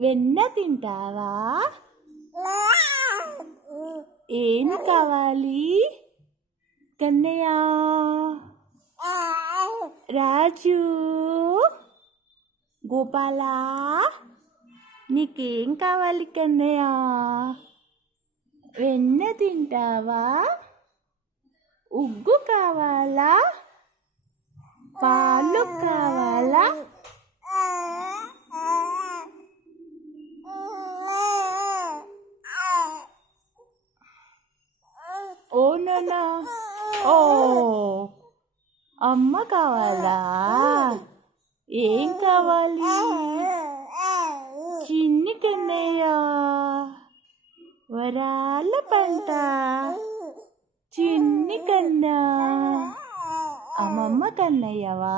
వెన్న తింటావా? ఏం కావాలి? కన్నయ్య. రాజు. గోపాల. నీకేం కావాలి కన్నయ్య? వెన్న తింటావా? ఉగ్గు కావాలా? పా ఓ ఓ అమ్మ కావాలా? ఏం కావాలి? చిన్ని కన్నయ్య వరాల పంట. చిన్ని కన్నా. అమ్మమ్మ కన్నయ్యవా?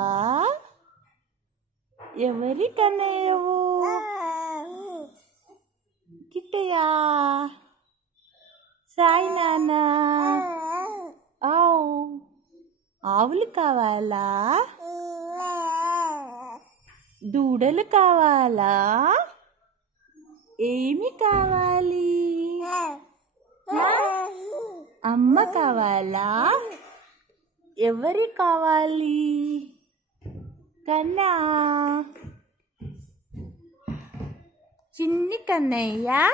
ఎవరి కన్నయ్యవు? కిట్టయ్యా. సాయి నాన్న. ఆవులు కావాలా? దూడలు కావాలా? ఏమి కావాలి? అమ్మ కావాలా? ఎవరి కావాలి? కన్నా. చిన్ని కన్నయ్య?